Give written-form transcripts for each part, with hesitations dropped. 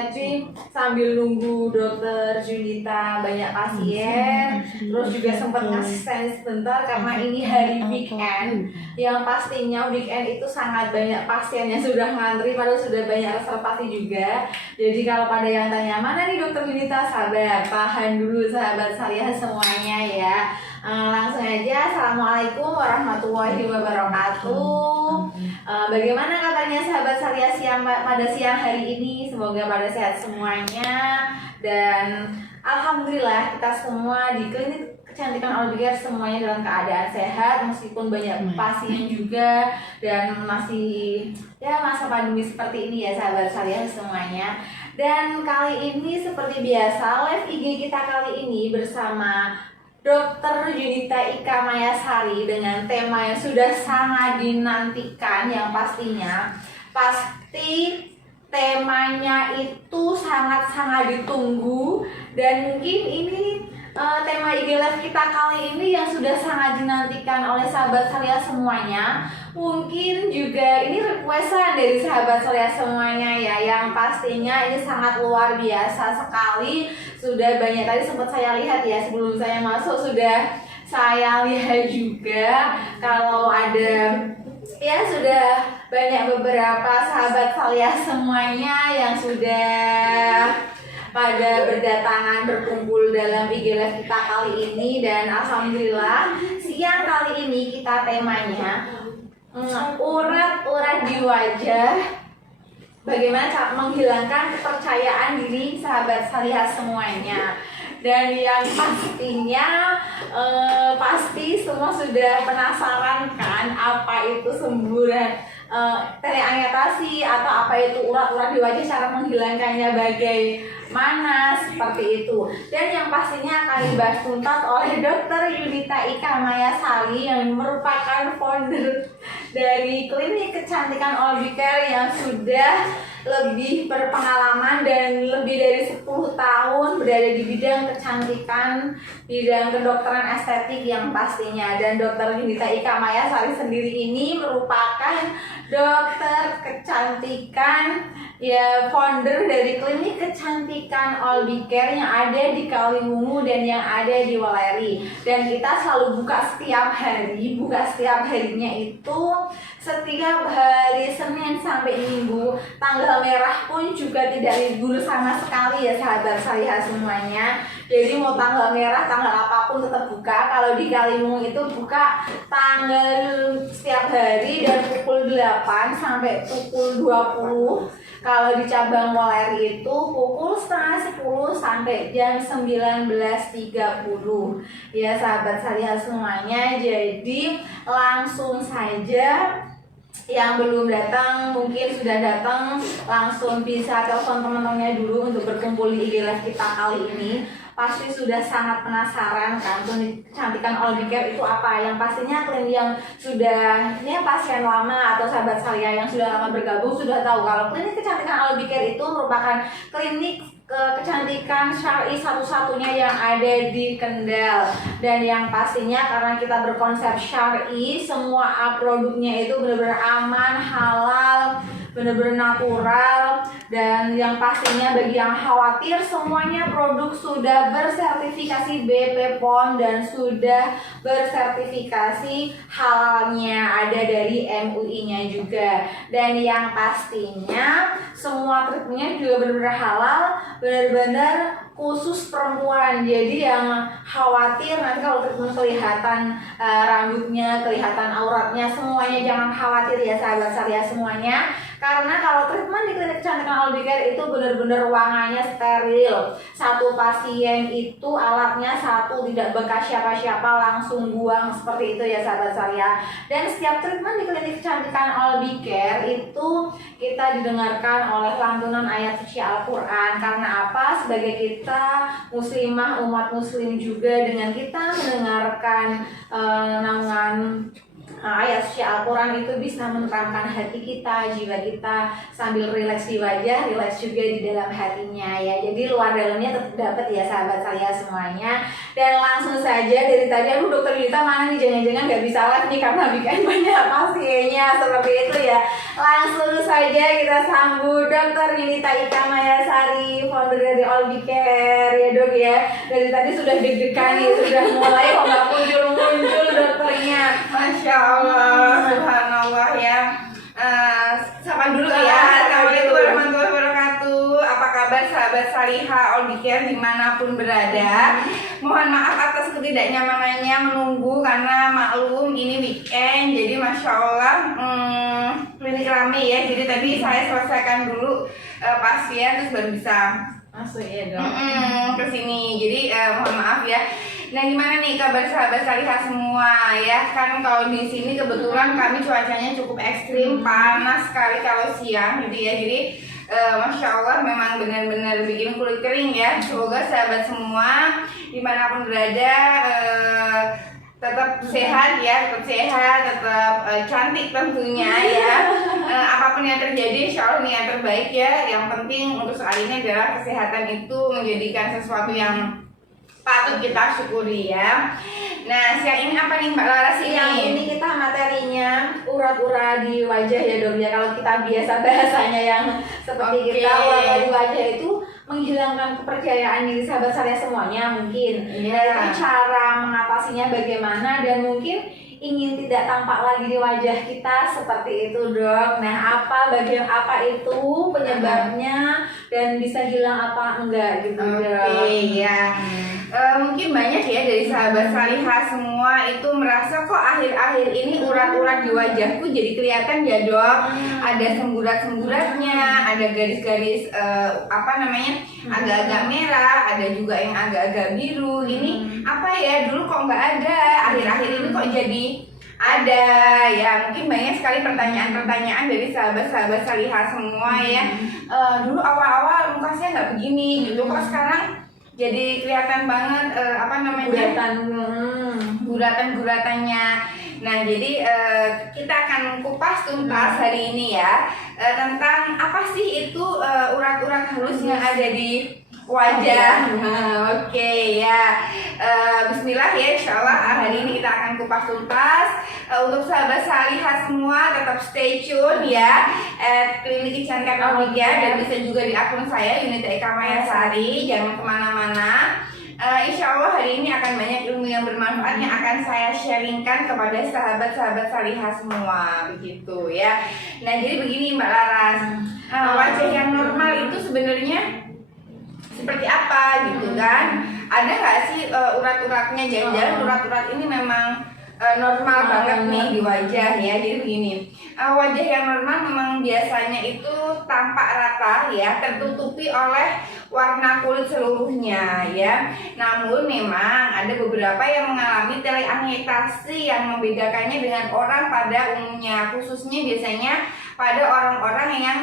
tadi sambil nunggu dokter Junita banyak pasien, terus juga sempat ngasih sebentar karena ini hari weekend. Yang pastinya weekend itu sangat banyak pasien yang sudah ngantri, padahal sudah banyak reservasi juga. Jadi kalau pada yang tanya mana nih dokter Junita, sabar, tahan dulu sahabat Syariah semuanya ya. Langsung aja, assalamualaikum warahmatullahi wabarakatuh. Bagaimana kabarnya sahabat Syariah pada siang hari ini? Semoga pada sehat semuanya. Dan alhamdulillah kita semua di klinik kecantikan All-Be-Care semuanya dalam keadaan sehat, meskipun banyak pasien juga dan masih ya masa pandemi seperti ini ya sahabat Syariah semuanya. Dan kali ini seperti biasa live IG kita kali ini bersama Dokter Junita Ika Mayasari dengan tema yang sudah sangat dinantikan, yang pastinya pasti temanya itu sangat-sangat ditunggu. Dan mungkin ini tema IG Live kita kali ini yang sudah sangat dinantikan oleh sahabat Syariah semuanya. Mungkin juga ini requestan dari sahabat Syariah semuanya ya, yang pastinya ini sangat luar biasa sekali. Sudah banyak tadi sempat saya lihat ya, sebelum saya masuk sudah saya lihat juga kalau ada ya sudah banyak beberapa sahabat Syariah semuanya yang sudah pada berdatangan berkumpul dalam IG Live kita kali ini. Dan alhamdulillah siang kali ini kita temanya urat-urat di wajah, bagaimana cara menghilangkan kepercayaan diri sahabat Syariah semuanya. Dan yang pastinya pasti semua sudah penasaran kan apa itu semburan teleangiotasi atau apa itu urat-urat di wajah, cara menghilangkannya bagaimana, seperti itu. Dan yang pastinya akan dibahas tuntas oleh Dokter Junita Ika Mayasari yang merupakan founder dari klinik kecantikan All-Be-Care yang sudah lebih berpengalaman dan lebih dari 10 tahun berada di bidang kecantikan, bidang kedokteran estetik yang pastinya. Dan Dokter Junita Ika Mayasari sendiri ini merupakan dokter kecantikan ya, founder dari klinik kecantikan All-Be-Care yang ada di Kaliwungu dan yang ada di Waleri. Dan kita selalu buka setiap hari, setiap harinya itu setiap hari Senin sampai Minggu. Tanggal merah pun juga tidak libur sama sekali ya sahabat Syariah semuanya. Jadi mau tanggal merah, tanggal apapun tetap buka. Kalau di Kaliwungu itu buka tanggal setiap hari dari pukul 8 sampai pukul 20. Kalau di cabang Waleri itu pukul setengah 10 sampai jam 19.30 ya sahabat Syariah semuanya. Jadi langsung saja, yang belum datang mungkin sudah datang langsung bisa telepon teman-temannya dulu untuk berkumpul di IG Live kita kali ini. Pasti sudah sangat penasaran kan klinik kecantikan All-Be-Care itu apa. Yang pastinya klinik yang sudah ini pasien lama atau sahabat Syariah yang sudah lama bergabung sudah tahu kalau klinik kecantikan All-Be-Care itu merupakan klinik kecantikan syar'i satu-satunya yang ada di Kendal. Dan yang pastinya karena kita berkonsep syar'i, semua produknya itu benar-benar aman, halal, benar-benar natural. Dan yang pastinya bagi yang khawatir, semuanya produk sudah bersertifikasi BP POM dan sudah bersertifikasi halalnya, ada dari MUI-nya juga. Dan yang pastinya semua treatmentnya juga benar-benar halal, benar-benar khusus perempuan. Jadi yang khawatir nanti kalau treatment kelihatan rambutnya, kelihatan auratnya, semuanya jangan khawatir ya sahabat Syariah semuanya. Karena kalau treatment di klinik kecantikan All-Be-Care itu benar-benar ruangannya steril. Satu pasien itu alatnya satu, tidak bekas siapa-siapa, langsung buang, seperti itu ya sahabat Syariah. Dan setiap treatment di klinik kecantikan All-Be-Care itu kita didengarkan oleh lantunan ayat suci Al-Quran. Karena apa? Sebagai kita muslimah, umat muslim juga, dengan kita mendengarkan naungan ayat suci Al-Quran itu bisa menerangkan hati kita, jiwa kita, sambil rileks di wajah, rileks juga di dalam hatinya ya. Jadi luar dalamnya tetap dapat ya sahabat saya semuanya. Dan langsung saja dari tadi, aduh dokter Yunita mana nih, jangan-jangan nggak bisa live nih karena bikin banyak pasiennya seperti itu ya. Langsung saja kita sambut dokter Yunita Ika Mayasari, founder dari All Be Care ya dok ya. Dari tadi sudah deg-degan nih, sudah mulai kok nggak muncul-muncul dokternya. Masya Allah, subhanallah ya. Sapa dulu ya. Assalamualaikum warahmatullahi wabarakatuh. Apa kabar sahabat Salihah All Be Care dimanapun berada? Mohon maaf atas ketidaknyamanannya menunggu karena maklum ini weekend. Jadi masya Allah klinik rame ya. Jadi tadi saya selesaikan dulu pasien terus baru bisa Masuk ya dok. ke sini. Jadi mohon maaf ya. Nah gimana nih kabar sahabat Salihah semua ya? Kan kalau di sini kebetulan kami cuacanya cukup ekstrim, panas sekali kalau siang gitu ya. Jadi masya Allah memang benar-benar bikin kulit kering ya. Semoga sahabat semua dimanapun berada tetap sehat ya, tetap cantik tentunya ya. Apapun yang terjadi, insya Allah ini yang terbaik ya. Yang penting untuk saat ini adalah kesehatan itu menjadikan sesuatu yang patut kita syukuri ya. Nah siang ini apa nih Mbak Laras ini? Yang ini kita materinya urat-urat di wajah ya dok ya. Kalau kita biasa bahasanya yang seperti kita urat di wajah itu menghilangkan kepercayaan diri sahabat saya semuanya mungkin. Jadi cara mengatasinya bagaimana dan mungkin ingin tidak tampak lagi di wajah kita seperti itu dok. Nah bagian apa itu penyebabnya dan bisa hilang apa enggak gitu dok. Ya. Mungkin banyak ya dari sahabat Salihah semua itu merasa kok akhir-akhir ini urat-urat di wajahku jadi kelihatan ya dok. Ada semburat-semburatnya, ada garis-garis agak-agak merah, ada juga yang agak-agak biru. Ini apa ya, dulu kok nggak ada, akhir-akhir ini kok jadi ada ya. Mungkin banyak sekali pertanyaan-pertanyaan dari sahabat-sahabat Salihah semua ya. Dulu awal-awal muka saya nggak begini gitu, kok sekarang jadi kelihatan banget guratan-guratannya. Nah jadi kita akan kupas tuntas hari ini ya tentang apa sih itu urat-urat halus yang ada di wajah. Oke ya. Bismillah ya, insyaallah hari ini kita akan kupas tuntas. Untuk sahabat Salihah semua tetap stay tune ya Klinik Kecantikan All Be Care, dan bisa juga di akun saya Yunita Ika Mayasari. Jangan kemana-mana. Insya Allah hari ini akan banyak ilmu yang bermanfaat yang akan saya sharingkan kepada sahabat-sahabat Salihah semua begitu ya. Nah jadi begini Mbak Laras, wajah yang normal itu sebenarnya seperti apa gitu kan? Ada nggak sih urat-uratnya? Jangan-jangan urat-urat ini memang normal banget nih di wajah ya. Jadi begini, wajah yang normal memang biasanya itu tampak rata ya, tertutupi oleh warna kulit seluruhnya ya. Namun memang ada beberapa yang mengalami teleangietasi yang membedakannya dengan orang pada umumnya, khususnya biasanya pada orang-orang yang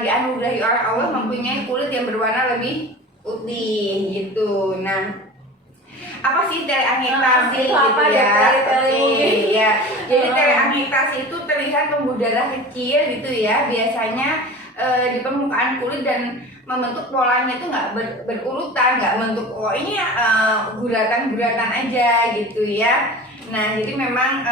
dianugerahi oleh Allah mempunyai kulit yang berwarna lebih putih gitu. Nah apa sih teleangietasi itu gitu apa ya? Ya. Jadi teleangietasi itu terlihat pembuluh darah kecil gitu ya, biasanya di permukaan kulit dan membentuk polanya itu nggak berurutan, nggak bentuk ini guratan-guratan aja gitu ya. Nah jadi memang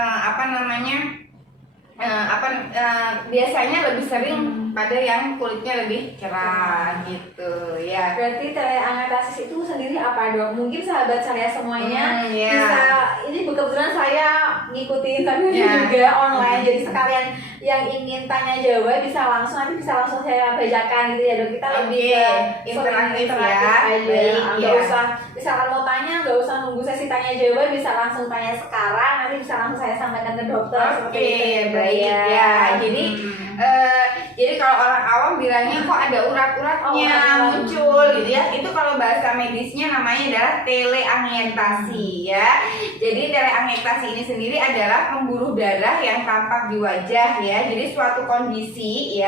biasanya lebih sering pada yang kulitnya lebih cerah gitu ya. Berarti teleangietasis itu sendiri apa dok? Mungkin sahabat saya semuanya bisa, ini kebetulan saya ngikutin tadi juga online, jadi sekalian yang ingin tanya jawab bisa langsung saya bacakan gitu ya dok. Kita lebih interaktif ya. aja. Nggak usah, misalkan mau tanya nggak usah nunggu sesi tanya jawab, bisa langsung tanya sekarang, nanti bisa langsung saya sampaikan ke dokter. Baik ya. Jadi kalau orang awam bilangnya kok ada urat-uratnya muncul gitu ya, itu kalau bahasa medisnya namanya adalah teleangietasi ya. Jadi teleangietasi ini sendiri adalah pembuluh darah yang tampak di wajah ya. Jadi suatu kondisi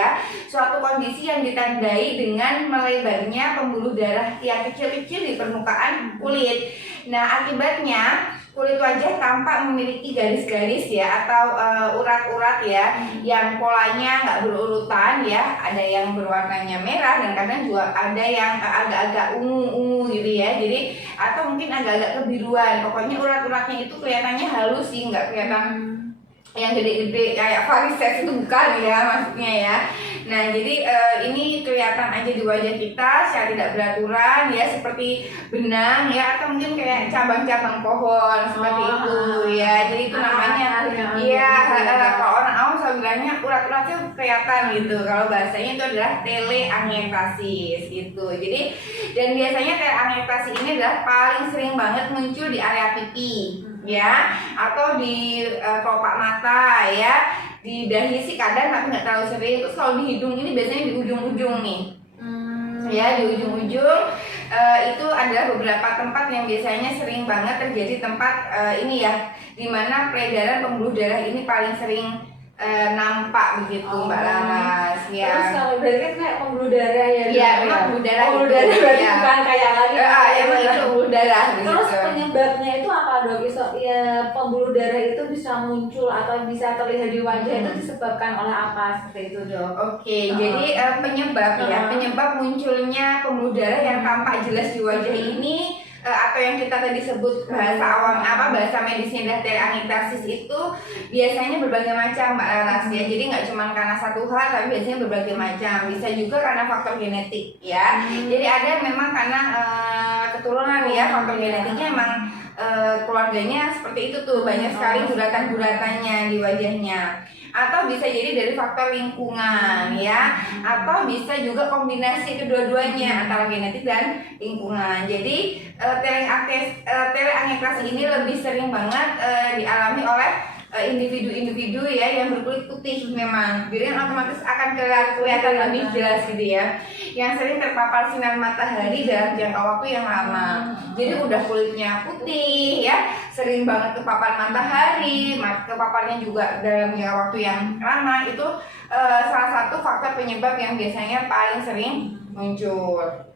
yang ditandai dengan melebarnya pembuluh darah yang kecil-kecil di permukaan kulit. Nah akibatnya kulit wajah tampak memiliki garis-garis ya atau urat-urat ya yang polanya nggak berurutan ya, ada yang berwarnanya merah dan kadang juga ada yang agak-agak ungu-ungu gitu ya, jadi atau mungkin agak-agak kebiruan. Pokoknya urat-uratnya itu kelihatannya halus sih, nggak kelihatan yang gede-gede kayak varises, itu bukan ya maksudnya ya. Nah jadi ini kelihatan aja di wajah kita secara tidak beraturan ya, seperti benang ya, atau mungkin kayak cabang-cabang pohon seperti itu ya. Jadi itu namanya ya, kalau orang awam selalu bilangnya urat-uratnya kelihatan gitu. Kalau bahasanya itu adalah teleangiektasis gitu. Jadi dan biasanya teleangiektasis ini adalah paling sering banget muncul di area pipi ya, atau di kelopak mata ya, di dahi sih kadang tapi nggak terlalu sering. Terus kalau di hidung ini biasanya di ujung-ujung nih ya, di ujung-ujung itu adalah beberapa tempat yang biasanya sering banget terjadi tempat ini ya, dimana peredaran pembuluh darah ini paling sering nampak begitu Mbak Laras ya. Terus kalau berarti kan kayak pembuluh darah ya? Iya, memang pembuluh darah. Pembuluh darah berarti ya. bukan kayak lagi. Emang itu pembuluh darah. Terus gitu. penyebabnya itu apa dok? Ya pembuluh darah itu bisa muncul atau bisa terlihat di wajah itu disebabkan oleh apa seperti itu dok? Oke, jadi penyebab ya, penyebab munculnya pembuluh darah yang tampak jelas di wajah ini atau yang kita tadi sebut bahasa awam bahasa medisnya adalah teleangiektasis, itu biasanya berbagai macam Mbak Laras ya. Jadi nggak cuma karena satu hal, tapi biasanya berbagai macam. Bisa juga karena faktor genetik ya. Jadi ada memang karena keturunan ya, faktor genetiknya emang keluarganya seperti itu tuh, banyak sekali guratan-guratannya di wajahnya. Atau bisa jadi dari faktor lingkungan ya, atau bisa juga kombinasi kedua-duanya antara genetik dan lingkungan. Jadi teleangiektasis ini lebih sering banget dialami oleh individu-individu ya yang berkulit putih memang, jadi otomatis akan kelihatan lebih jelas gitu ya, yang sering terpapar sinar matahari dalam jangka waktu yang lama. Jadi udah kulitnya putih ya, sering banget kepapar matahari, kepaparnya juga dalam jangka waktu yang lama, itu salah satu faktor penyebab yang biasanya paling sering muncul.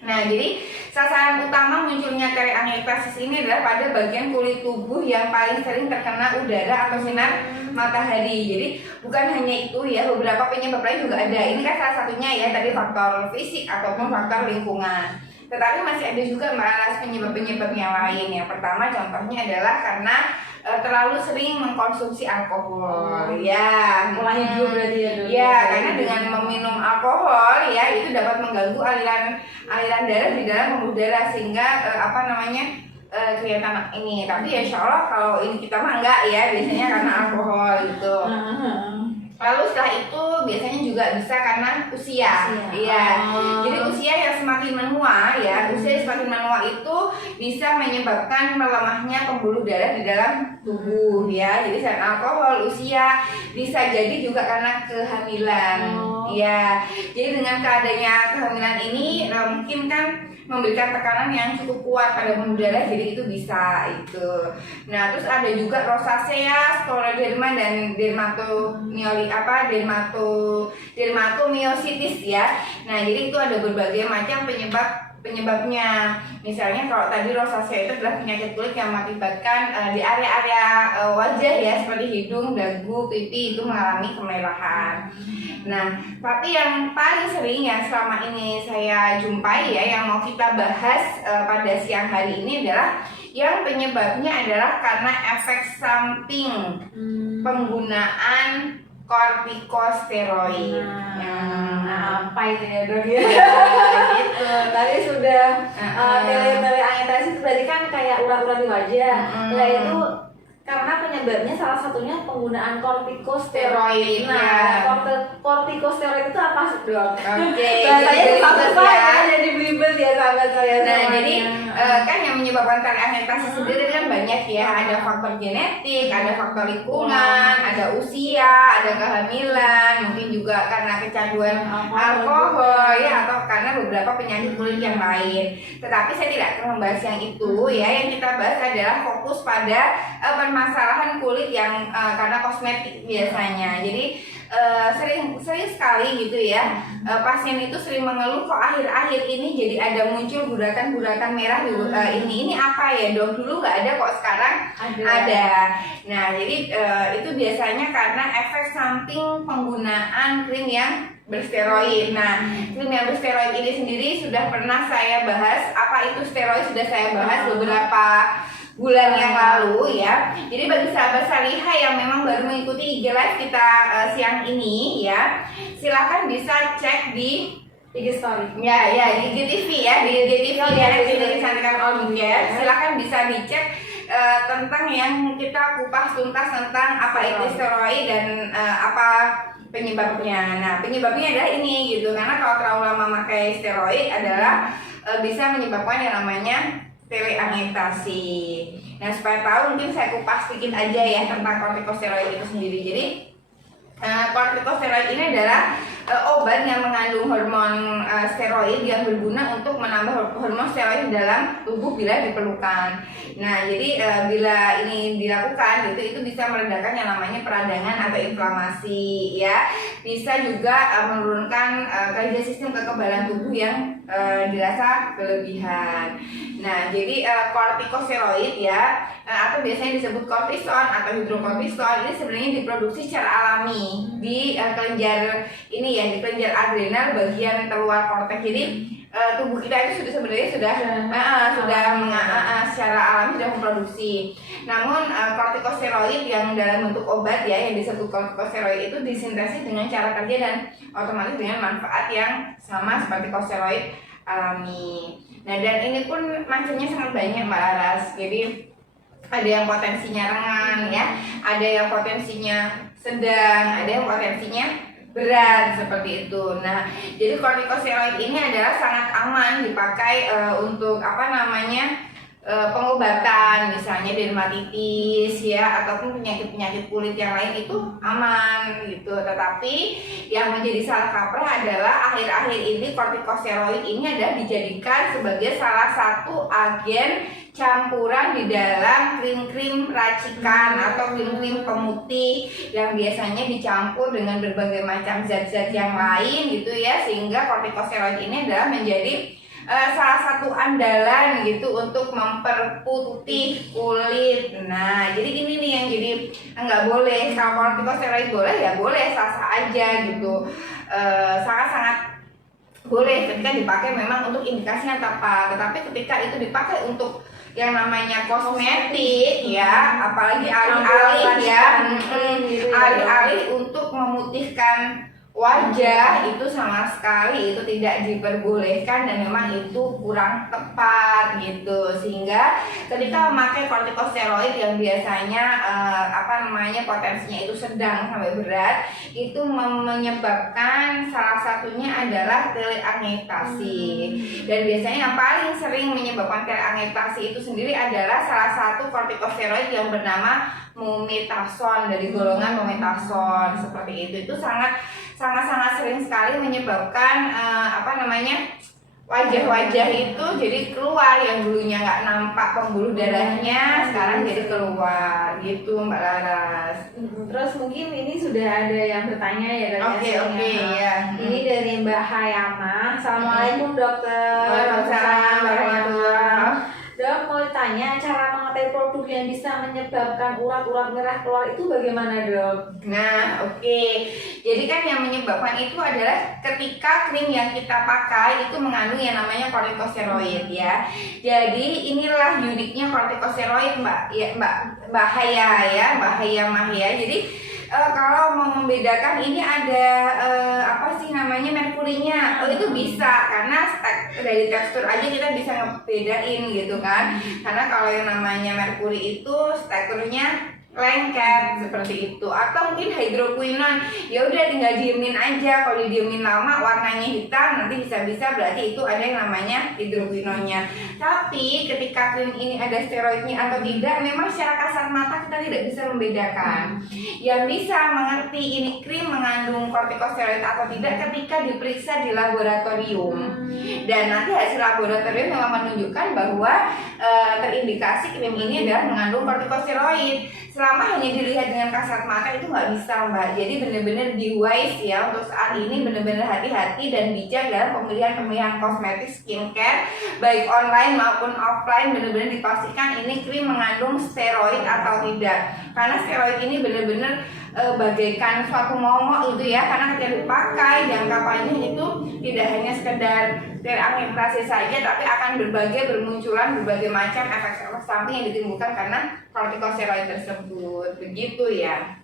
Nah, jadi sasaran utama munculnya teleangiektasis ini adalah pada bagian kulit tubuh yang paling sering terkena udara atau sinar matahari. Jadi bukan hanya itu ya, beberapa penyebab lain juga ada. Ini kan salah satunya ya, tadi faktor fisik ataupun faktor lingkungan. Tetapi masih ada juga Mbak Laras penyebab-penyebab yang lain. Yang pertama contohnya adalah karena terlalu sering mengkonsumsi alkohol ya. Polanya juga berarti ya dok? Ya, karena dengan meminum alkohol ya itu dapat mengganggu aliran darah di dalam pembuluh darah, sehingga kelihatan ini. Tapi ya insya Allah kalau ini kita mah enggak ya, biasanya karena alkohol gitu. Lalu setelah itu biasanya juga bisa karena usia. Iya. Jadi usia yang semakin menua ya, usia yang semakin menua itu bisa menyebabkan melemahnya pembuluh darah di dalam tubuh ya. Jadi selain alkohol, usia, bisa jadi juga karena kehamilan. Iya. Jadi dengan keadanya kehamilan ini mungkin kan memberikan tekanan yang cukup kuat pada pembuluh darah, jadi itu bisa itu. Nah, terus ada juga rosacea, scleroderma dan dermatomyositis ya. Nah, jadi itu ada berbagai macam penyebabnya. Misalnya kalau tadi rosacea itu adalah penyakit kulit yang mengakibatkan di area-area wajah ya, seperti hidung, dagu, pipi itu mengalami kemerahan. Nah, tapi yang paling sering yang selama ini saya jumpai ya, yang mau kita bahas pada siang hari ini adalah yang penyebabnya adalah karena efek samping penggunaan kortikosteroid. Apa itu ya dok ya? Gitu. Tadi sudah teleangiektasis berarti kan kayak urat-urat di wajah. Nah itu karena penyebabnya salah satunya penggunaan kortikosteroid. Nah, kortikosteroid itu apa sih dok? Oke, bahasanya susah ya, jadi belibet ya sahabat saya. Nah, jadi kan yang menyebabkan teleangiektasis sendiri kan banyak ya. Ada faktor genetik, ada faktor lingkungan, ada usia, ada kehamilan, mungkin juga karena kecanduan alkohol ya, atau karena beberapa penyakit kulit yang lain. Tetapi saya tidak akan membahas yang itu ya. Yang kita bahas adalah fokus pada permasalahan kulit yang karena kosmetik biasanya. Jadi sering sekali gitu ya, pasien itu sering mengeluh kok akhir-akhir ini jadi ada muncul guratan-guratan merah di ini apa ya dok, dulu nggak ada kok sekarang ada. Nah jadi itu biasanya karena efek samping penggunaan krim yang bersteroid. Nah, krim yang bersteroid ini sendiri sudah pernah saya bahas. Apa itu steroid sudah saya bahas beberapa bulan yang lalu ya. Jadi bagi sahabat Salihah yang memang baru mengikuti IG Live kita siang ini ya, silahkan bisa cek di IG story. Ya, di IGTV ya, di IGTV ya, di Kecantikan All Care. Silahkan bisa dicek tentang yang kita kupas tuntas tentang apa itu steroid dan apa penyebabnya. Nah, penyebabnya adalah ini gitu, karena kalau terlalu lama memakai steroid adalah bisa menyebabkan yang namanya teleangietasi. Nah, supaya tahu mungkin saya kupas sedikit aja ya tentang kortikosteroid itu sendiri. Jadi kortikosteroid ini adalah obat yang mengandung hormon steroid yang berguna untuk menambah hormon steroid dalam tubuh bila diperlukan. Nah, jadi bila ini dilakukan itu bisa meredakan yang namanya peradangan atau inflamasi ya. Bisa juga menurunkan kerja sistem kekebalan tubuh yang dirasa kelebihan. Nah, jadi kortikosteroid ya atau biasanya disebut kortison atau hidrokortison ini sebenarnya diproduksi secara alami di kelenjar ini ya, di kelenjar adrenal bagian terluar korteks. Jadi tubuh kita itu sebenarnya sudah secara alami sudah memproduksi. Namun kortikosteroid yang dalam bentuk obat ya yang disebut kortikosteroid itu disintesis dengan cara kerja dan otomatis dengan manfaat yang sama seperti kortikosteroid alami. Nah, dan ini pun macamnya sangat banyak Mbak Laras. Jadi ada yang potensinya ringan ya, ada yang potensinya sedang, ada yang potensinya berat seperti itu. Nah, jadi kortikosteroid ini adalah sangat aman dipakai untuk pengobatan, misalnya dermatitis ya, ataupun penyakit-penyakit kulit yang lain itu aman gitu. Tetapi yang menjadi salah kaprah adalah akhir-akhir ini kortikosteroid ini adalah dijadikan sebagai salah satu agen campuran di dalam krim-krim racikan atau krim-krim pemutih yang biasanya dicampur dengan berbagai macam zat-zat yang lain gitu ya, sehingga kortikosteroid ini adalah menjadi salah satu andalan gitu untuk memperputih kulit. Nah, jadi ini nih yang jadi nggak boleh. Kalau kortikosteroid boleh ya boleh, sah-sah aja gitu. Sangat-sangat boleh ketika dipakai memang untuk indikasi yang tepat. Tetapi ketika itu dipakai untuk yang namanya kosmetik ya, apalagi alih-alih ya, alih-alih untuk memutihkan wajah, itu sama sekali itu tidak diperbolehkan dan memang itu kurang tepat gitu. Sehingga ketika memakai kortikosteroid yang biasanya potensinya itu sedang sampai berat, itu menyebabkan salah satunya adalah teleangietasi. Dan biasanya yang paling sering menyebabkan teleangietasi itu sendiri adalah salah satu kortikosteroid yang bernama mometasone, dari golongan mometasone seperti itu. Itu sangat sering sekali menyebabkan wajah-wajah itu jadi keluar, yang dulunya nggak nampak pembuluh darahnya sekarang jadi keluar gitu Mbak Laras. Terus mungkin ini sudah ada yang bertanya ya dari Oke, ya. Ini dari Mbak Hayama. Assalamualaikum dokter. Waalaikumsalam warahmatullahi. Dok, mau tanya cara mengetahui produk yang bisa menyebabkan urat-urat merah keluar itu bagaimana dok? Nah, oke. Jadi kan yang menyebabkan itu adalah ketika krim yang kita pakai itu mengandung yang namanya kortikosteroid ya. Jadi inilah uniknya kortikosteroid Mbak Mahia. Jadi kalau mau membedakan ini ada merkurinya, itu bisa karena dari tekstur aja kita bisa ngebedain gitu kan. Karena kalau yang namanya merkuri itu teksturnya lengket seperti itu, atau mungkin hidroquinon ya udah tinggal diemin aja. Kalau didiemin lama warnanya hitam, nanti bisa berarti itu ada yang namanya hidroquinonnya. Tapi ketika krim ini ada steroidnya atau tidak, memang secara kasat mata kita tidak bisa membedakan. Yang bisa mengerti ini krim mengandung kortikosteroid atau tidak ketika diperiksa di laboratorium, dan nanti hasil laboratorium memang menunjukkan bahwa terindikasi krim ini adalah mengandung kortikosteroid. selama hanya dilihat dengan kasat mata itu nggak bisa Mbak. Jadi benar-benar be wise ya untuk saat ini, benar-benar hati-hati dan bijak dalam pemilihan kosmetik skincare baik online maupun offline. Benar-benar dipastikan ini krim mengandung steroid atau tidak, karena steroid ini benar-benar bagaikan suatu momok itu ya, karena ketika dipakai jangka panjang itu tidak hanya sekedar terangiritasi saja, tapi akan bermunculan berbagai macam efek samping yang ditimbulkan karena kortikosteroid tersebut, begitu ya.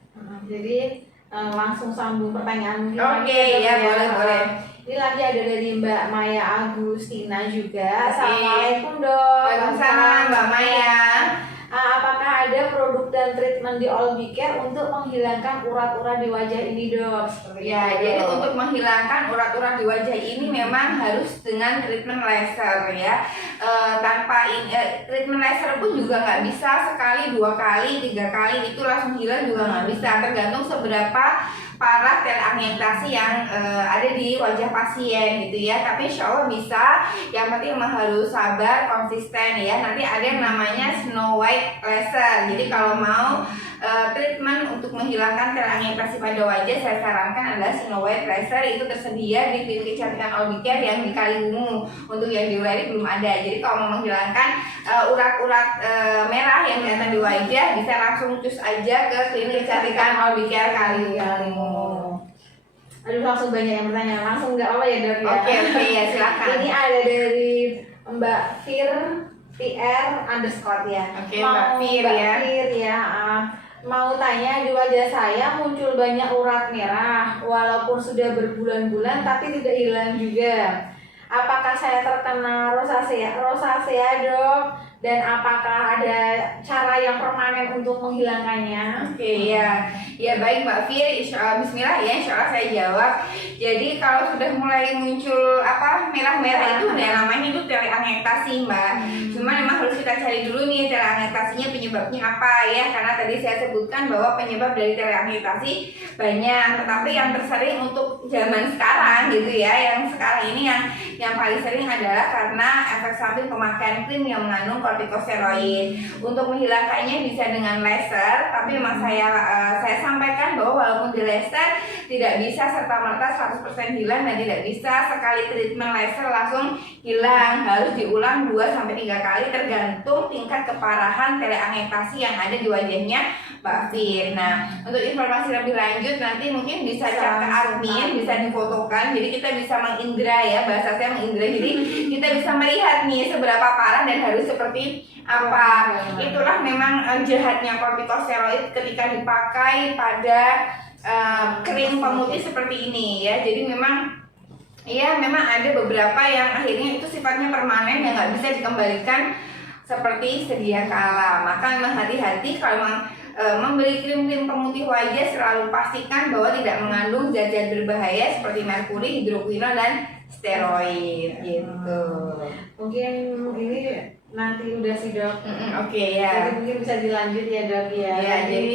Jadi langsung sambung pertanyaan. Oke, ya boleh. Ini lagi ada dari Mbak Maya Agustina juga. Assalamualaikum dok. Waalaikumsalam Mbak Maya. Apakah ada produk dan treatment di Olbia Care untuk menghilangkan urat-urat di wajah ini dok? Ya, jadi untuk menghilangkan urat-urat di wajah ini memang harus dengan treatment laser ya. Tanpa treatment laser pun juga nggak bisa sekali, 2 kali, 3 kali itu langsung hilang juga nggak bisa. Tergantung seberapa parah telangiritasi yang ada di wajah pasien gitu ya. Tapi insya Allah bisa. Yang penting memang harus sabar, konsisten ya. Nanti ada yang namanya Snow White laser. Jadi kalau mau treatment untuk menghilangkan telangiritasi pada wajah, saya sarankan adalah Snow White laser. Itu tersedia di klinik kecantikan Olbia Care yang di Kaliwungu. Untuk yang di Weleri belum ada. Jadi kalau mau menghilangkan urat-urat merah yang kelihatan di wajah, bisa langsung cus aja ke klinik kecantikan Olbia Care Kaliwungu. Aduh, langsung banyak yang bertanya, langsung nggak apa ya dok ya? Oke ya, silakan. Ini ada dari Mbak Fir PR underscore ya. Oke, Mbak Fir ya. Mau tanya, di wajah saya muncul banyak urat merah walaupun sudah berbulan-bulan tapi tidak hilang juga. Apakah saya terkena rosacea dok? Dan apakah ada cara yang permanen untuk menghilangkannya? Oke ya baik Mbak Fir, Bismillah ya, insya Allah saya jawab. Jadi kalau sudah mulai muncul merah-merah itu namanya itu telangiritasi Mbak. Cuma memang harus kita cari dulu nih telangiritasinya penyebabnya apa ya, karena tadi saya sebutkan bahwa penyebab dari telangiritasi banyak, tetapi yang tersering untuk zaman sekarang gitu ya, yang sekarang ini yang paling sering adalah karena efek samping pemakaian krim yang mengandung kortikosteroid. Untuk menghilangkannya bisa dengan laser, tapi memang saya sampaikan bahwa walaupun di laser tidak bisa serta-merta 100% hilang dan tidak bisa sekali treatment laser langsung hilang. Harus diulang 2-3 kali tergantung tingkat keparahan telangiritasi yang ada di wajahnya Mbak Fir. Nah, untuk informasi lebih lanjut nanti mungkin bisa chat ke admin, bisa difotokan. Jadi kita bisa mengindra ya, bahasa saya mengindra. Jadi kita bisa melihat nih seberapa parah dan harus seperti apa. Itulah memang jahatnya kortikosteroid ketika dipakai pada krim pemutih seperti ini ya. Jadi memang ada beberapa yang akhirnya itu sifatnya permanen yang nggak bisa dikembalikan seperti sedia kala. Maka memang hati-hati kalau memang membeli krim-krim pemutih wajah, selalu pastikan bahwa tidak mengandung zat-zat berbahaya seperti merkuri, hidrokuinol dan steroid gitu. Mungkin ini nanti udah sih dok. Oke ya. Jadi mungkin bisa dilanjut ya dok ya. Ya jadi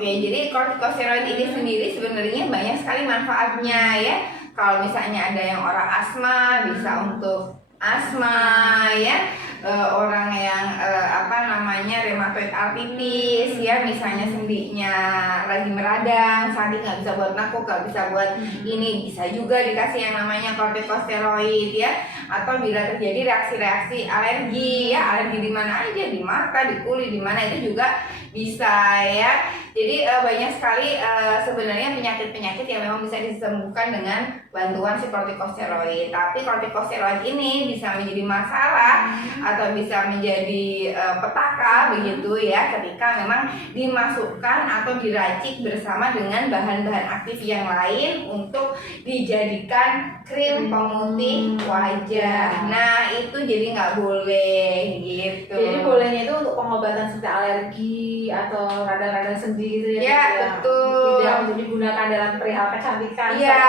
jadi kortikosteroid ini sendiri sebenarnya banyak sekali manfaatnya ya. Kalau misalnya ada yang orang asma, bisa untuk asma ya. Orang yang rheumatoid arthritis ya, misalnya sendinya lagi meradang, sakit nggak bisa buat nakuk, nggak bisa buat ini, bisa juga dikasih yang namanya kortikosteroid ya. Atau bila terjadi reaksi-reaksi alergi ya, alergi di mana aja, di mata, di kulit, di mana itu juga bisa ya. Jadi banyak sekali sebenarnya penyakit-penyakit yang memang bisa disembuhkan dengan bantuan si kortikosteroid. Tapi kortikosteroid ini bisa menjadi masalah atau bisa menjadi petaka begitu ya, ketika memang dimasukkan atau diracik bersama dengan bahan-bahan aktif yang lain untuk dijadikan krim pemutih wajah. Nah itu jadi nggak boleh gitu. Jadi bolehnya itu untuk pengobatan seperti alergi atau radang-radang sendi gitu ya. Ya betul. Tidak untuk digunakan dalam perihal kecantikan. Iya.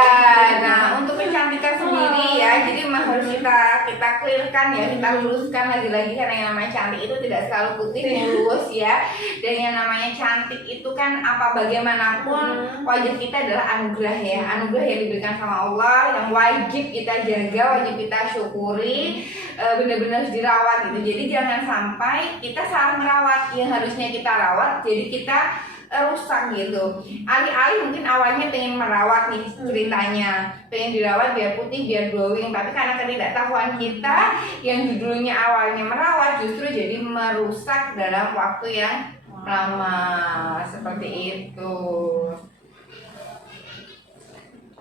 Nah untuk kecantikan sendiri ya, jadi memang harus kita kita clearkan ya, kita luruskan lagi-lagi, karena yang namanya cantik itu tidak selalu putih mulus ya. Dan yang namanya cantik itu kan bagaimanapun wajah kita adalah anugerah ya, anugerah yang diberikan sama Allah, yang wajib kita jaga, wajib kita syukuri, benar-benar harus dirawat gitu. Jadi jangan sampai kita salah merawat yang harusnya kita rawat, jadi kita rusak gitu. Alih-alih mungkin awalnya pengen merawat nih ceritanya, pengen dirawat biar putih, biar glowing, tapi karena ketidaktahuan kita yang judulnya awalnya merawat justru jadi merusak dalam waktu yang lama, seperti itu.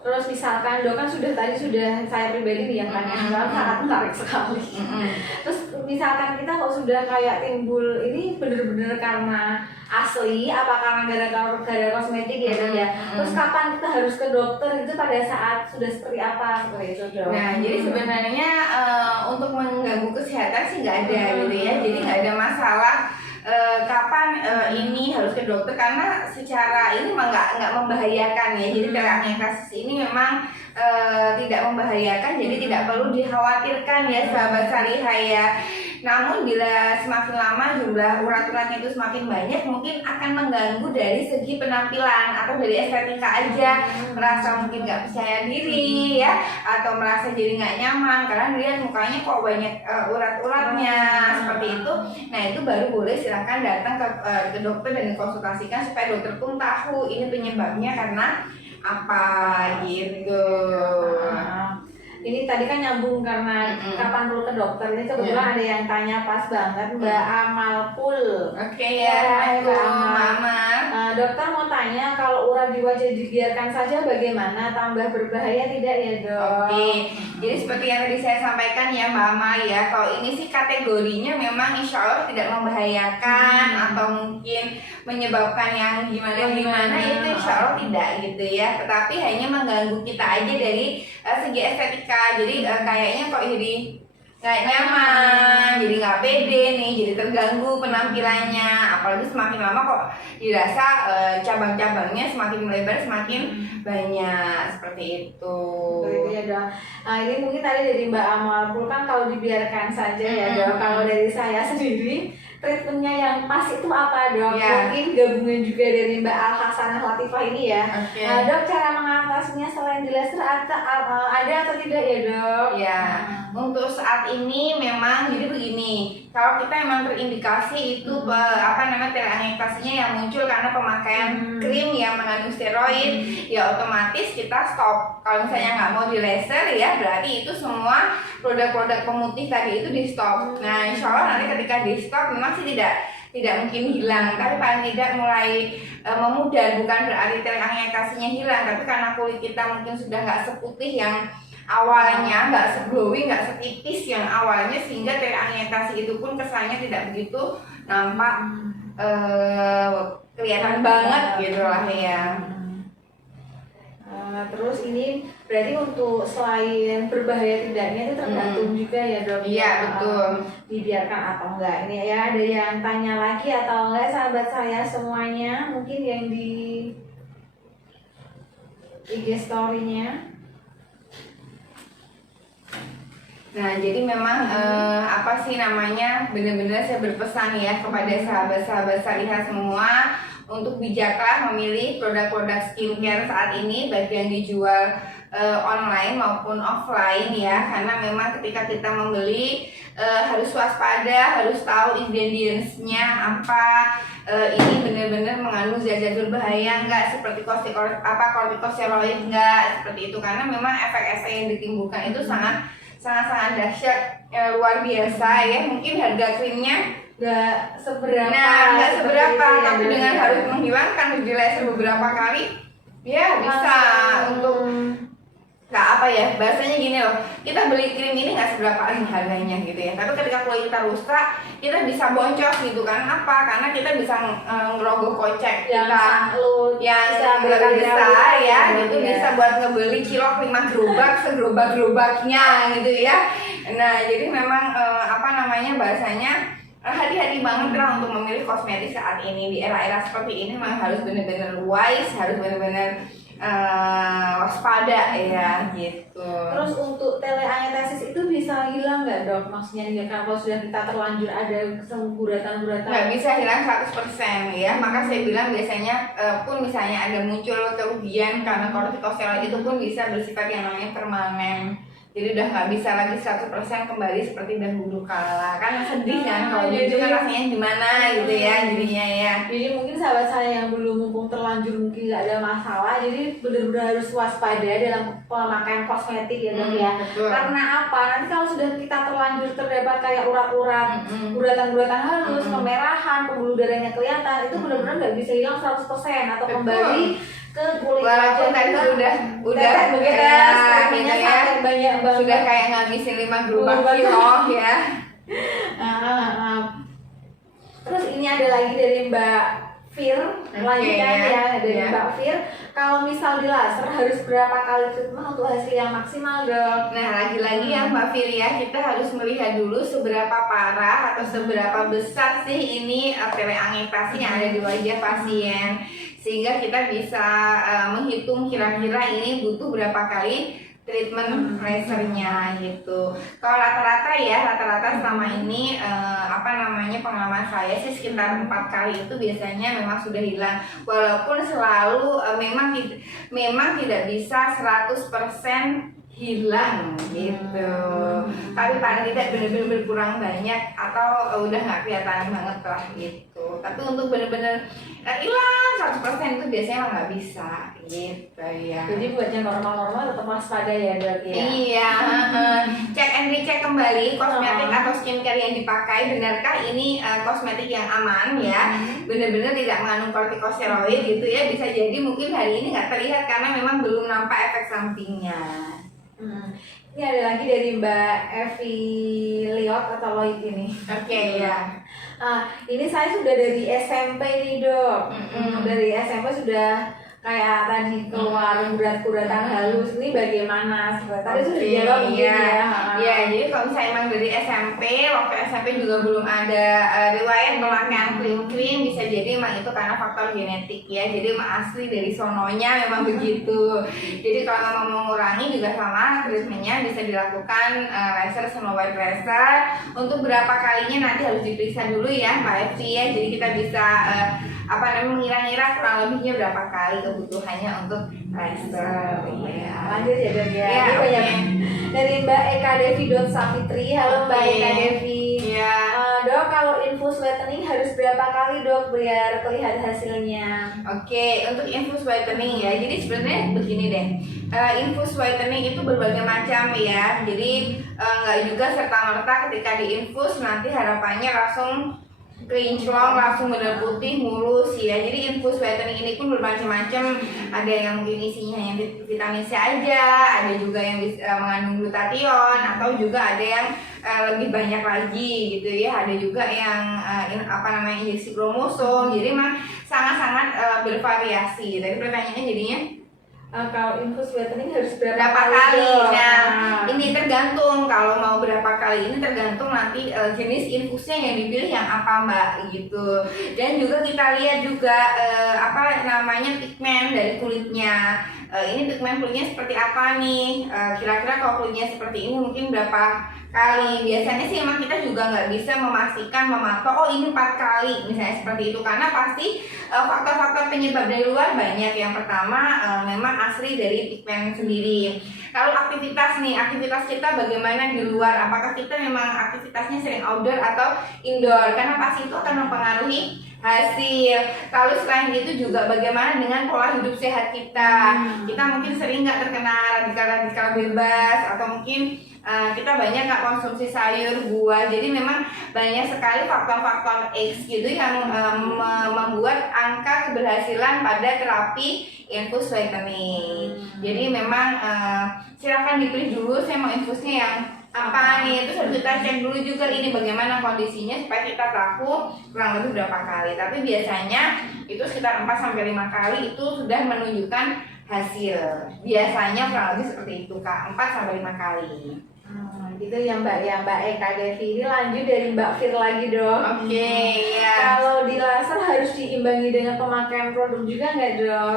Terus misalkan dok kan tadi sudah saya pribadi nih yang tanya, sangat menarik sekali. Terus misalkan kita kok sudah kayak timbul ini bener-bener karena asli, apa karena gara-gara kosmetik ya dok ya. Terus kapan kita harus ke dokter, itu pada saat sudah seperti apa, seperti itu dok? Nah jadi sebenarnya untuk mengganggu kesehatan sih nggak ada gitu ya, jadi nggak ada masalah kapan ini harus ke dokter, karena secara ini memang nggak membahayakan ya. Jadi yang kasus ini memang tidak membahayakan, jadi tidak perlu dikhawatirkan ya sahabat Salihah ya. Namun bila semakin lama jumlah urat-uratnya itu semakin banyak, mungkin akan mengganggu dari segi penampilan atau dari estetika aja, merasa mungkin nggak percaya diri ya, atau merasa jadi nggak nyaman karena lihat mukanya kok banyak urat-uratnya seperti itu. Nah itu baru boleh silahkan datang ke dokter dan konsultasikan supaya dokter pun tahu ini penyebabnya karena apa gitu. Ini tadi kan nyambung karena kapan perlu ke dokter. Ini kebetulan ada yang tanya pas banget, Mbak Amalpul. Oke ya, Mbak Amal. Mama. Dokter mau tanya, kalau urat di wajah dibiarkan saja bagaimana? Tambah berbahaya tidak ya dok? Oke, jadi seperti yang tadi saya sampaikan ya Mbak Amal ya, kalau ini sih kategorinya memang insya Allah tidak membahayakan atau mungkin menyebabkan yang gimana-gimana, itu insya Allah tidak gitu ya. Tetapi hanya mengganggu kita aja dari segi estetika. Jadi kayaknya kok jadi nggak nyaman, jadi nggak pede nih, jadi terganggu penampilannya. Apalagi semakin lama kok dirasa cabang-cabangnya semakin melebar, semakin banyak, seperti itu. Begitu ya dok. Ini mungkin tadi dari Mbak Amalpul kan kalau dibiarkan saja ya dok. Kalau dari saya sendiri, treatmentnya yang pas itu apa dok? Ya. Mungkin gabungan juga dari Mbak Al Hasanah Latifah ini ya. Dok, cara mengatasinya selain di laser ada atau tidak ya dok? Ya, untuk saat ini memang jadi begini. Kalau kita memang terindikasi itu terangiktasinya yang muncul karena pemakaian krim yang mengandung steroid, ya otomatis kita stop. Kalau misalnya nggak mau di laser ya berarti itu semua produk-produk pemutih tadi itu di stop. Nah, insya Allah nanti ketika di stop memang sih tidak mungkin hilang, tapi paling tidak mulai memudar. Bukan berarti terangiktasinya hilang, tapi karena kulit kita mungkin sudah nggak seputih yang awalnya, nggak se-glowing, nggak setipis yang awalnya, sehingga terangiktasi itu pun kesannya tidak begitu nampak kelihatan banget gitu lah ya. Terus ini berarti untuk selain berbahaya tidaknya itu tergantung juga ya dok? Iya betul. Dibiarkan atau enggak. Ini ya ada yang tanya lagi atau enggak sahabat saya semuanya, mungkin yang di IG story-nya. Nah jadi memang benar-benar saya berpesan ya kepada sahabat-sahabat Salihah semua untuk bijaklah memilih produk-produk skincare saat ini, baik yang dijual online maupun offline ya, karena memang ketika kita membeli harus waspada, harus tahu ingredients-nya apa, ini benar-benar mengandung zat-zat berbahaya enggak, seperti kortikosteroid enggak, seperti itu, karena memang efek-efek yang ditimbulkan itu sangat dahsyat, luar biasa ya. Mungkin harga krimnya nggak seberapa, tapi dengan harus menghilangkan uji laser beberapa kali ya bisa untuk bahasanya gini loh, kita beli krim ini nggak seberapa harganya gitu ya, tapi ketika kulit kita rusak kita bisa boncos gitu kan. Karena kita bisa ngerogoh kocek yang yang besar ya gitu, bisa buat ngebeli cilok 5 gerobak segerobak-gerobaknya gitu ya. Nah jadi memang bahasanya hati-hati banget lah untuk memilih kosmetik saat ini. Di era-era seperti ini memang harus benar-benar wise, harus benar-benar waspada ya gitu. Terus untuk teleanestesis itu bisa hilang nggak dok? Maksudnya nih kalau sudah kita terlanjur ada guratan-guratan. Nggak bisa hilang 100% ya. Maka saya bilang biasanya pun misalnya ada muncul kerugian karena kortikosteroid itu pun bisa bersifat yang namanya permanen. Jadi udah nggak bisa lagi 100% kembali seperti dahulu kala. Kan sedih kan kalau gitu kan rasanya gimana gitu ya jadinya ya. Jadi mungkin sahabat saya yang belum mumpung terlanjur mungkin nggak ada masalah, jadi benar-benar harus waspada dalam pemakaian kosmetik ya dok ya. Betul. Karena apa? Nanti kalau sudah kita terlanjur terdapat kayak urat-urat, guratan-guratan halus, pemerahan, pembuluh darahnya kelihatan, itu benar-benar nggak bisa hilang 100% atau Betul. kembali ke kulit Walaupun tadi kita. udah begitu ya, gitu gitu ya. banyak banget. Sudah kayak ngabisin 5 gerobak kilo ya. Terus ini ada lagi dari Mbak Fir, lanjutkan ya dari ya. Mbak Fir. Kalau misal di laser harus berapa kali treatment untuk hasil yang maksimal dok? Nah lagi-lagi ya Mbak Fir ya, kita harus melihat dulu seberapa parah atau seberapa besar sih ini teleangitasi yang ada di wajah pasien, sehingga kita bisa menghitung kira-kira ini butuh berapa kali treatment lasernya gitu. Kalau rata-rata selama ini pengalaman saya sih sekitar 4 kali itu biasanya memang sudah hilang. Walaupun selalu memang tidak bisa 100% hilang gitu. Tapi paling tidak benar-benar berkurang banyak atau udah nggak kelihatan banget lah gitu. Tapi untuk benar-benar hilang 100% itu biasanya emang nggak bisa gitu ya. Jadi buat yang normal-normal tetap waspada ya dok ya. Iya, cek and recheck kembali kosmetik atau skincare yang dipakai, benarkah ini kosmetik yang aman ya, benar-benar tidak mengandung kortikosteroid gitu ya. Bisa jadi mungkin hari ini nggak terlihat karena memang belum nampak efek sampingnya. Ini ada lagi dari Mbak Evi Liot atau Loid ini. Oke ya. Ini saya sudah dari SMP nih dok. Dari SMP sudah kayak tadi keluar guratan halus. Ini bagaimana? Tadi sudah dijawab mungkin ya. Ya, jadi kalau misalnya emang dari SMP, waktu SMP juga belum ada riwayat pemakaian krim-krim, bisa jadi emang itu karena faktor genetik ya. Jadi emang asli dari sononya memang begitu. Jadi kalau memang mau mengurangi juga sama, treatmentnya bisa dilakukan laser Snow White laser. Untuk berapa kalinya nanti harus diperiksa dulu ya Mbak Evi ya. Jadi kita bisa mengira-ngira kurang lebihnya berapa kali kebutuhannya untuk laser. Ya. Lanjut ya dok ya. Ya, Ini banyak dari Mbak Eka Devi Sapitri. Halo Mbak Eka Devi. Ya. Dok, kalau infus whitening harus berapa kali dok biar terlihat hasilnya? Oke, untuk infus whitening ya. Jadi sebenarnya begini deh. Infus whitening itu berbagai macam ya. Jadi nggak juga serta-merta ketika diinfus nanti harapannya langsung kinclong, langsung benar putih mulus ya. Jadi infus whitening ini pun bermacam-macam. Ada yang mungkin isinya hanya vitamin C aja, ada juga yang mengandung glutathione, atau juga ada yang lebih banyak lagi gitu ya. Ada juga yang injeksi kromosom. Jadi memang sangat-sangat bervariasi. Tadi pertanyaannya jadinya kalau infus whitening harus berapa kali? dok? Nah, ini tergantung. Kalau mau berapa kali ini tergantung nanti jenis infusnya yang dipilih yang apa Mbak gitu. Dan juga kita lihat juga pigmen dari kulitnya. Ini pigmen kulitnya seperti apa nih? Kira-kira kalau kulitnya seperti ini mungkin berapa kali? Biasanya sih emang kita juga nggak bisa memastikan mematok ini 4 kali misalnya seperti itu, karena pasti faktor-faktor penyebab dari luar banyak. Yang pertama memang asli dari pigmen sendiri. Kalau aktivitas kita bagaimana di luar, apakah kita memang aktivitasnya sering outdoor atau indoor, karena pasti itu akan mempengaruhi hasil. Lalu selain itu juga bagaimana dengan pola hidup sehat kita. Kita mungkin sering nggak terkena radikal-radikal bebas, atau mungkin kita banyak nggak konsumsi sayur, buah. Jadi memang banyak sekali faktor-faktor X gitu yang membuat angka keberhasilan pada terapi infus whitening. Jadi memang silakan dipilih dulu saya mau infusnya yang apa nih, terus harus kita cek dulu juga ini bagaimana kondisinya supaya kita tahu kurang lebih berapa kali. Tapi biasanya itu sekitar 4-5 kali itu sudah menunjukkan hasil. Biasanya kurang lebih seperti itu Kak, 4-5 kali. Itu yang Mbak Eka Devi. Ini lanjut dari Mbak Fir lagi dong. Oke, ya. Kalau di laser harus diimbangi dengan pemakaian produk juga nggak dok?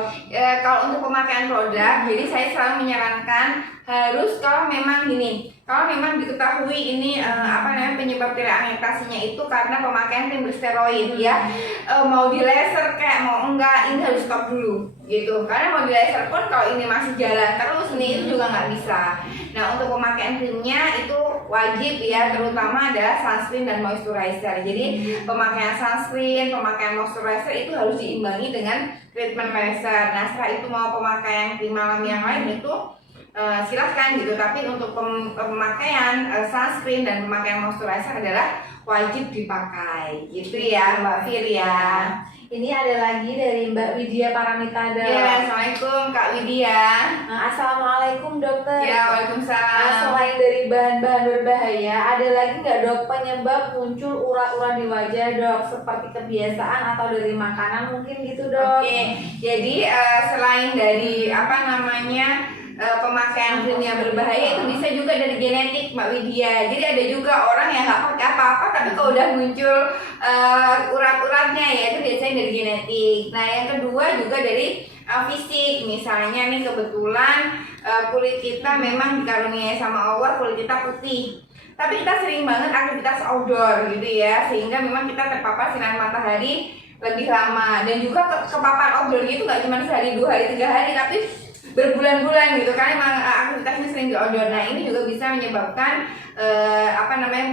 Kalau untuk pemakaian produk, jadi saya selalu menyarankan harus kalau memang gini, kalau memang diketahui ini penyebab kereangetasinya itu karena pemakaian krim bersteroid ya, mau di laser kayak mau enggak, ini harus stop dulu gitu. Karena mau di laser pun kalau ini masih jalan terus ini itu juga nggak bisa. Nah untuk pemakaian krimnya itu wajib ya, terutama adalah sunscreen dan moisturizer. Jadi pemakaian sunscreen, pemakaian moisturizer itu harus diimbangi dengan treatment laser. Nah setelah itu mau pemakaian krim malam yang lain itu silahkan gitu, tapi untuk pemakaian sunscreen dan pemakaian moisturizer adalah wajib dipakai gitu ya Mbak Fir ya. Ini ada lagi dari Mbak Widya Paramita. Ya, Assalamualaikum Kak Widya. Assalamualaikum dokter. Ya, waalaikumsalam. Selain dari bahan-bahan berbahaya, ada lagi nggak dok penyebab muncul urat-urat di wajah dok, seperti kebiasaan atau dari makanan mungkin gitu dok? Oke, jadi selain dari pemakaian krim yang berbahaya itu bisa juga dari genetik Mbak Widya. Jadi ada juga orang yang nggak pakai apa-apa tapi kalau udah muncul urat-uratnya ya itu biasanya dari genetik. Nah yang kedua juga dari fisik, misalnya nih kebetulan kulit kita memang dikaruniai sama Allah kulit kita putih. Tapi kita sering banget aktivitas outdoor gitu ya, sehingga memang kita terpapar sinar matahari lebih lama. Dan juga kepapar outdoor itu nggak cuma sehari, 2 hari, 3 hari, tapi berbulan-bulan gitu karena memang aktivitasnya sering di outdoor. Nah ini juga bisa menyebabkan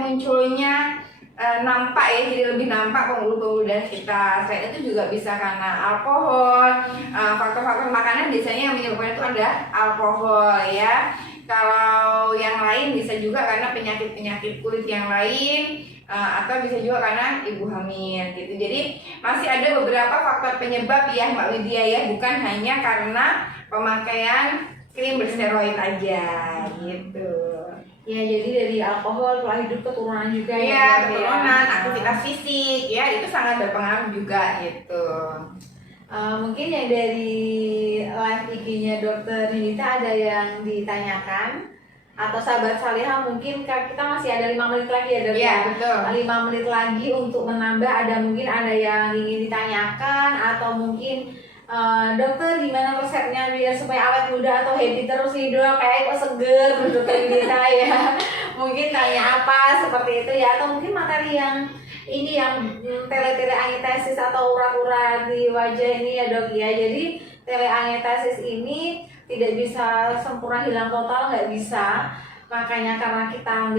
munculnya nampak ya, jadi lebih nampak pembuluh-pembuluh darah kita. Selain itu juga bisa karena alkohol, faktor-faktor makanan biasanya yang menyebabkan itu adalah alkohol ya. Kalau yang lain bisa juga karena penyakit-penyakit kulit yang lain, atau bisa juga karena ibu hamil gitu. Jadi masih ada beberapa faktor penyebab ya Mbak Widya ya, bukan hanya karena pemakaian krim bersteroid aja gitu. Ya jadi dari alkohol, pola hidup, keturunan juga ya. Keturunan, aktivitas fisik ya itu sangat berpengaruh juga gitu. Mungkin yang dari live IG-nya Dokter Yunita ada yang ditanyakan, atau sahabat Salihah mungkin kita masih ada 5 menit lagi ya Dok? Iya betul. 5 menit lagi untuk menambah, mungkin ada yang ingin ditanyakan atau mungkin dokter gimana resepnya biar supaya awet muda atau happy terus hidup kayak kok seger Dokter Yunita ya. Mungkin tanya apa seperti itu ya, atau mungkin materi yang ini yang teleanestesis atau urat-urat di wajah ini ya dok ya. Jadi teleanestesis ini tidak bisa sempurna hilang total, nggak bisa. Makanya karena kita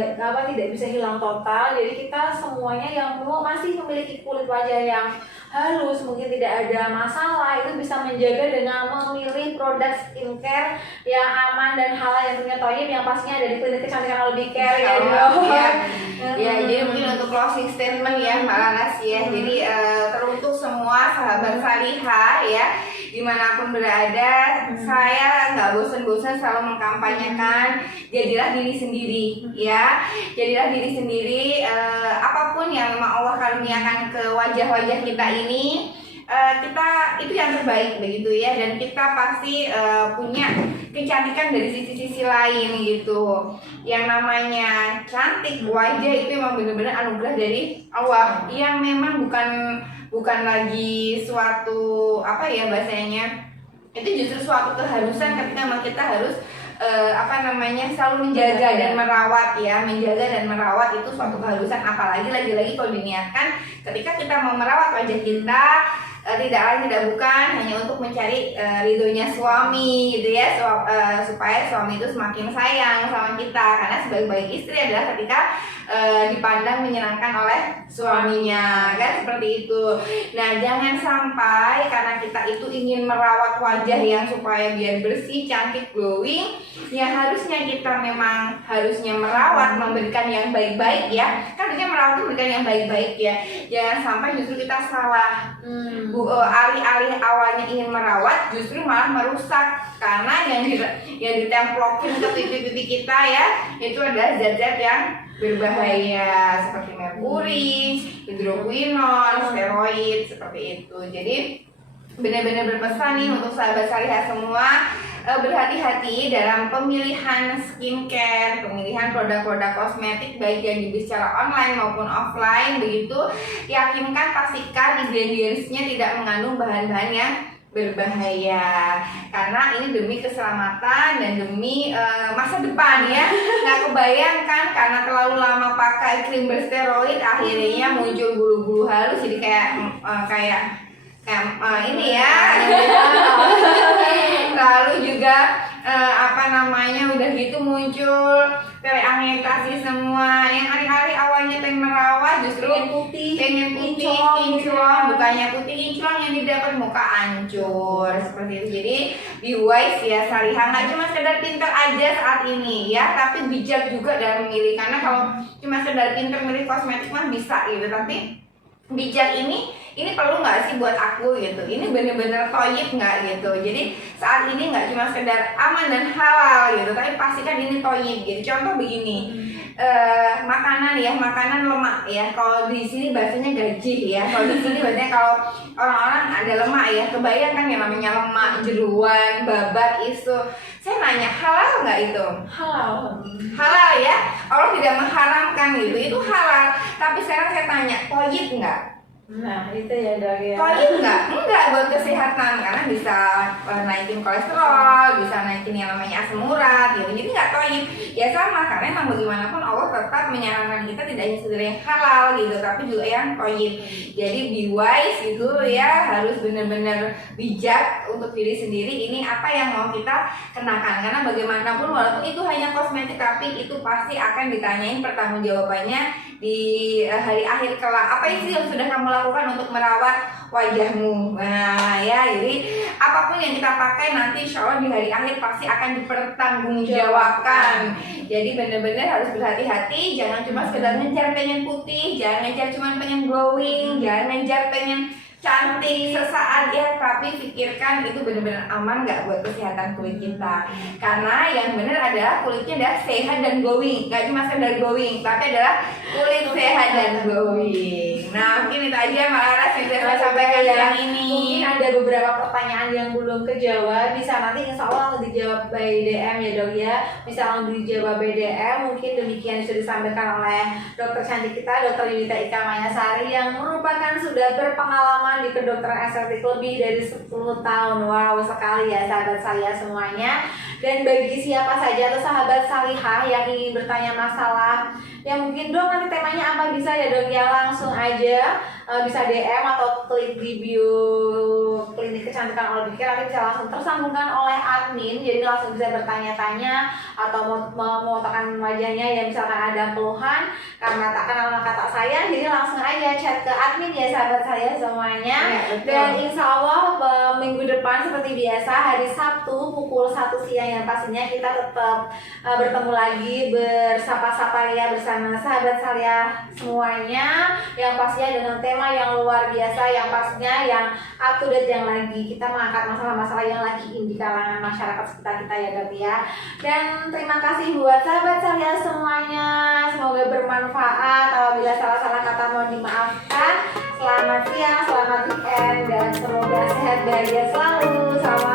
tidak bisa hilang total, jadi kita semuanya yang masih memiliki kulit wajah yang halus, mungkin tidak ada masalah, itu bisa menjaga dengan memilih produk skincare yang aman dan halal yang punya toyib, yang pastinya ada di klinik kecantikan Lebih Care ya dok. Ya, jadi mungkin untuk closing statement ya Mbak Laras ya. Jadi teruntuk semua sahabat Salihah ya, dimanapun berada, saya nggak bosan-bosan selalu mengkampanyekan jadilah diri sendiri ya, jadilah diri sendiri. Apapun yang memang Allah karuniakan ke wajah-wajah kita ini, kita itu yang terbaik begitu ya, dan kita pasti punya kecantikan dari sisi-sisi lain gitu. Yang namanya cantik wajah itu memang benar-benar anugerah dari Allah yang memang bukan lagi suatu bahasanya, itu justru suatu keharusan ketika memang kita harus selalu menjaga dan merawat ya. Menjaga dan merawat itu suatu keharusan, apalagi lagi-lagi kalau diniatkan ketika kita mau merawat wajah kita, tidak lain tidak bukan hanya untuk mencari ridhonya suami gitu ya, supaya suami itu semakin sayang sama kita. Karena sebaik-baik istri adalah ketika dipandang menyenangkan oleh suaminya, kan seperti itu. Nah jangan sampai karena kita itu ingin merawat wajah yang supaya biar bersih, cantik, glowing, ya harusnya kita memang merawat, memberikan yang baik-baik ya. Kan harusnya merawat itu memberikan yang baik-baik ya. Jangan sampai justru kita salah. Alih-alih awalnya ingin merawat, justru malah merusak, karena yang ditemplokin ke pipi-pipi kita ya itu adalah zat-zat yang berbahaya seperti merkuri, hidrokuinon, steroid seperti itu. Jadi benar-benar berpesan nih untuk sahabat Salihah semua, berhati-hati dalam pemilihan skincare, pemilihan produk-produk kosmetik baik yang dibeli secara online maupun offline. Begitu, yakinkan, pastikan ingredientsnya tidak mengandung bahan-bahan yang berbahaya, karena ini demi keselamatan dan demi masa depan ya. Nggak kebayangkan karena terlalu lama pakai krim bersteroid akhirnya muncul bulu-bulu halus, jadi kayak ini ya. Lalu juga udah gitu muncul teleangitasi semua, yang hari-hari awalnya pengen merawat justru pengen putih kinclong, bukannya putih kinclong yang didapat muka hancur seperti itu. Jadi be wise ya Salihah, nggak cuma sekedar pinter aja saat ini ya, tapi bijak juga dalam memilih. Karena kalau cuma sekedar pinter milih kosmetik mah bisa gitu, tapi bijak ini perlu nggak sih buat aku gitu, ini bener-bener toyib nggak gitu. Jadi saat ini nggak cuma sekedar aman dan halal gitu, tapi pastikan ini toyib gitu. Contoh begini, makanan lemak ya, kalau di sini bahasanya gaji ya, kalau di sini bahasanya kalau orang-orang ada lemak ya, kebayang kan yang namanya lemak, jeruan, babat, isu. Saya nanya, halal nggak itu? Halal ya, Allah tidak mengharamkan gitu, itu halal. Tapi sekarang saya tanya, toyib nggak? Nah itu ya Dok ya. Toyib enggak buat kesehatan, karena bisa naikin kolesterol, bisa naikin yang namanya asam urat gitu. Jadi nggak toyib. Ya sama, karena emang bagaimanapun Allah tetap menyarankan kita tidak hanya sekedar yang halal gitu, tapi juga yang toyib. Jadi be wise gitu ya, harus benar-benar bijak untuk diri sendiri. Ini apa yang mau kita kenakan, karena bagaimanapun walaupun itu hanya kosmetik, tapi itu pasti akan ditanyain pertanggungjawabannya di hari akhir kelak. Apa sih yang sudah kamu lakukan untuk merawat wajahmu? Nah ya, jadi apapun yang kita pakai nanti insya Allah di hari akhir pasti akan dipertanggungjawabkan. Jadi benar-benar harus berhati-hati, jangan cuma sekedar ngejar pengen putih, jangan ngejar cuma pengen glowing, jangan ngejar pengen cantik sesaat ya, tapi pikirkan itu benar-benar aman nggak buat kesehatan kulit kita. Karena yang benar adalah kulitnya adalah sehat dan glowing, nggak cuma sekedar glowing, tapi adalah kulit sehat dan glowing. Nah mungkin itu aja Mbak Laras yang bisa saya sampaikan siang ini. Mungkin ada beberapa pertanyaan yang belum kejawab, bisa nanti insya Allah langsung dijawab by DM ya Dok ya, bisa langsung dijawab by DM. Mungkin demikian sudah disampaikan oleh dokter cantik kita, Dokter Yunita Ika Mayasari, yang merupakan sudah berpengalaman di kedokteran estetik lebih dari 10 tahun. Wow sekali ya sahabat Salihah semuanya. Dan bagi siapa saja atau sahabat Salihah yang ingin bertanya masalah yang mungkin Dok nanti temanya apa, bisa ya Dok ya, langsung aja bisa DM atau klik di bio klinik kecantikan All Bikir, nanti bisa langsung tersambungkan oleh admin. Jadi langsung bisa bertanya-tanya atau memotokan wajahnya ya, misalkan ada keluhan karena tak kenal maka tak sayang, jadi langsung aja chat ke admin ya sahabat saya semuanya ya. Dan insya Allah minggu depan seperti biasa hari Sabtu pukul 1 siang yang pastinya kita tetap bertemu lagi bersapa-sapa ya bersama sahabat Salihah semuanya, yang pastinya dengan tema yang luar biasa, yang pastinya yang up to date, yang lagi kita mengangkat masalah-masalah yang lagi in di kalangan masyarakat sekitar kita ya Dok ya. Dan terima kasih buat sahabat Salihah semuanya, semoga bermanfaat. Apabila salah-salah kata mohon dimaafkan. Selamat siang, selamat weekend, dan semoga sehat bahagia selalu. Selamat